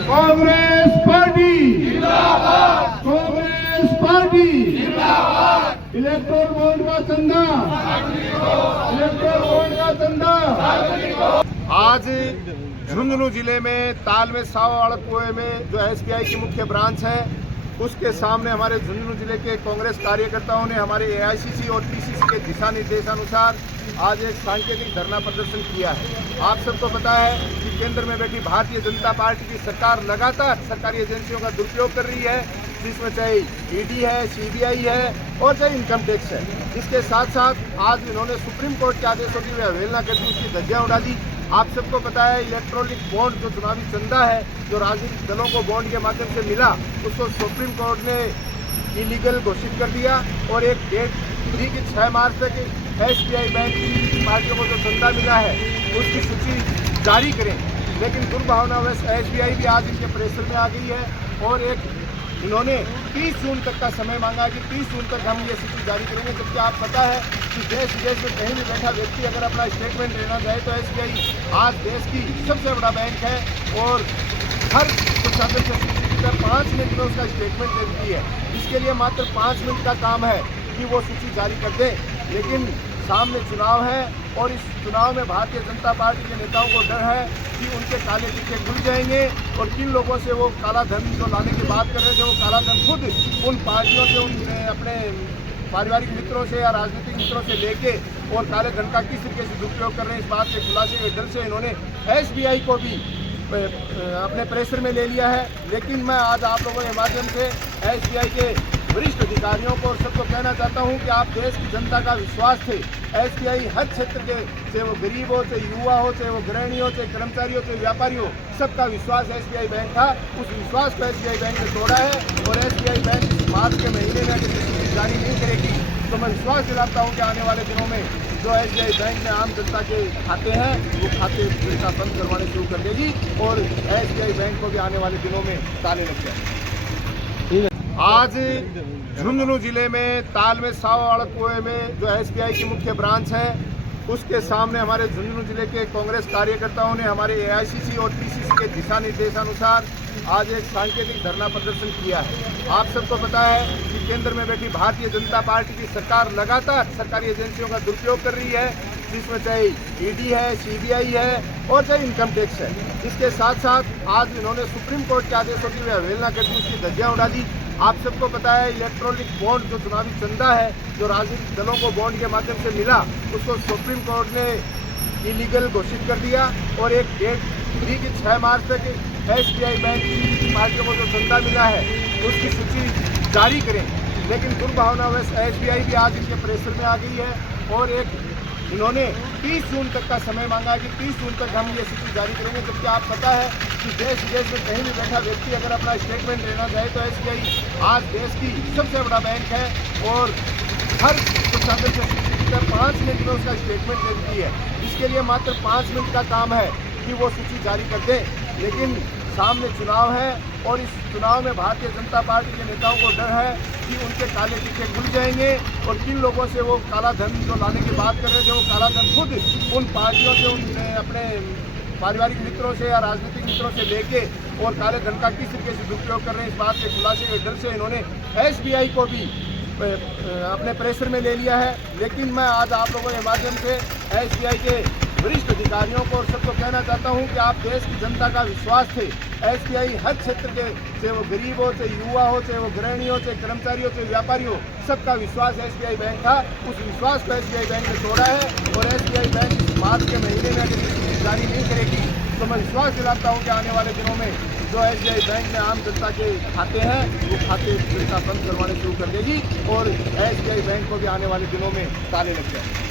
Congress party जिंदाबाद, Congress party जिंदाबाद। Electoral bond का चंदा, इलेक्ट्रोल बॉन्ड का चंदा। आज झुंझुनू जिले में ताल में सावाड़ कुएं में जो एसबीआई की मुख्य ब्रांच है उसके सामने हमारे झुंझुनू जिले के कांग्रेस कार्यकर्ताओं ने हमारे एआईसीसी और पीसीसी के दिशा निर्देशानुसार आज एक सांकेतिक धरना प्रदर्शन किया है। आप सबको पता है कि केंद्र में बैठी भारतीय जनता पार्टी की सरकार लगातार सरकारी एजेंसियों का दुरुपयोग कर रही है, जिसमें चाहे ईडी है, सीबीआई है और चाहे इनकम टैक्स है। इसके साथ साथ आज इन्होंने सुप्रीम कोर्ट के आदेशों की अवहेलना कर दी, उसकी धज्जियां उड़ा दी। आप सबको पता है इलेक्ट्रॉनिक बॉन्ड जो चुनावी चंदा है जो राजनीतिक दलों को बॉन्ड के माध्यम से मिला, उसको सुप्रीम कोर्ट ने इलीगल घोषित कर दिया और एक डेट दी कि 6 मार्च तक एसबीआई बैंक की पार्टियों को जो चंदा मिला है उसकी सूची जारी करें। लेकिन दुर्भावनावश एसबीआई भी आज इनके प्रेशर में आ गई है और इन्होंने 30 जून तक का समय मांगा कि 30 जून तक हम ये सूची जारी करेंगे। जबकि आप पता है कि देश विदेश में कहीं भी बैठा व्यक्ति अगर अपना स्टेटमेंट लेना चाहे तो एसबीआई आज देश की सबसे बड़ा बैंक है और हर प्रशासन से 5 मिनट में उसका स्टेटमेंट देती है। इसके लिए मात्र 5 मिनट का काम है कि वो सूची जारी कर दे। लेकिन सामने चुनाव है और इस चुनाव में भारतीय जनता पार्टी के नेताओं को डर है कि उनके काले टीके खुल जाएंगे और किन लोगों से वो काला धन जो लाने की बात कर रहे थे वो काला धन खुद उन पार्टियों से, उन अपने पारिवारिक मित्रों से या राजनीतिक मित्रों से लेके और काले धन का किस तरीके से दुरुपयोग कर रहे हैं, इस बात के खुलासे के डर से इन्होंने एसबीआई को भी अपने प्रेशर में ले लिया है। लेकिन मैं आज आप लोगों के माध्यम से एसबीआई के वरिष्ठ अधिकारियों को और सबको कहना चाहता हूं कि आप देश की जनता का विश्वास थे। एसबीआई हर क्षेत्र के, चाहे वो गरीब हो, चाहे युवा हो, चाहे वो गृहिणी हो, चाहे कर्मचारी हो, चाहे व्यापारी हो, सबका विश्वास एसबीआई बैंक था। उस विश्वास को एसबीआई बैंक ने तोड़ा है और एसबीआई बैंक मार्च के महीने में अगर सूची जारी नहीं करेगी तो मैं विश्वास दिलाता हूँ कि आने वाले दिनों में जो एसबीआई बैंक में आम जनता के खाते हैं वो खाते पैसा बंद करवाने शुरू कर देगी और एसबीआई बैंक को भी आने वाले दिनों में ताले लग जाएंगे। आज झुंझुनू जिले में ताल में सावाड़ कुएं में जो एसबीआई की मुख्य ब्रांच है उसके सामने हमारे झुंझुनू जिले के कांग्रेस कार्यकर्ताओं ने हमारे एआईसीसी और पीसीसी के दिशा निर्देशानुसार आज एक सांकेतिक धरना प्रदर्शन किया है। आप सबको पता है कि केंद्र में बैठी भारतीय जनता पार्टी की सरकार लगातार सरकारी एजेंसियों का दुरुपयोग कर रही है, जिसमें चाहे ईडी है, सीबीआई है और चाहे इनकम टैक्स है। इसके साथ साथ आज इन्होंने सुप्रीम कोर्ट के आदेशों की अवहेलना कर दी, उसकी धज्जियां उड़ा दी। आप सबको पता है इलेक्ट्रॉनिक बॉन्ड जो चुनावी चंदा है जो राजनीतिक दलों को बॉन्ड के माध्यम से मिला, उसको सुप्रीम कोर्ट ने इलीगल घोषित कर दिया और एक डेट दी कि 6 मार्च तक एसबीआई बैंक की पार्टियों को जो चंदा मिला है उसकी सूची जारी करें। लेकिन दुर्भावनावश एसबीआई भी आज इनके प्रेशर में आ गई है और इन्होंने 30 जून तक का समय मांगा कि 30 जून तक हम ये सूची जारी करेंगे। जबकि आप पता है कि देश विदेश में कहीं भी बैठा व्यक्ति अगर अपना स्टेटमेंट लेना चाहे तो एसबीआई आज देश की सबसे बड़ा बैंक है और हर प्रशासन से 5 मिनट में उसका स्टेटमेंट देती है। इसके लिए मात्र 5 मिनट का काम है कि वो सूची जारी कर दे। लेकिन सामने चुनाव है और इस चुनाव में भारतीय जनता पार्टी के नेताओं को डर है कि उनके काले टीके खुल जाएंगे और किन लोगों से वो काला धन जो लाने की बात कर रहे थे वो काला धन खुद उन पार्टियों से, उन अपने पारिवारिक मित्रों से या राजनीतिक मित्रों से लेके और काले धन का किस तरीके से दुरुपयोग कर रहे हैं, इस बात के खुलासे के डर से इन्होंने एसबीआई को भी अपने प्रेशर में ले लिया है। लेकिन मैं आज आप लोगों के माध्यम से एसबीआई के वरिष्ठ अधिकारियों को और सबको कहना चाहता हूं कि आप देश की जनता का विश्वास थे। एसबीआई हर क्षेत्र के, चाहे वो गरीब हो, चाहे युवा हो, चाहे वो गृहिणी हो, चाहे कर्मचारी हो, चाहे व्यापारी हो, सबका विश्वास एसबीआई बैंक था। उस विश्वास को एसबीआई बैंक ने तोड़ा है और एसबीआई बैंक मार्च के महीने में अगर सूची जारी नहीं करेगी तो मैं विश्वास दिलाता हूँ कि आने वाले दिनों में जो एसबीआई बैंक में आम जनता के खाते हैं वो खाते पैसा बंद करवाने शुरू कर देगी और एसबीआई बैंक को भी आने वाले दिनों में ताले लग जाएंगे।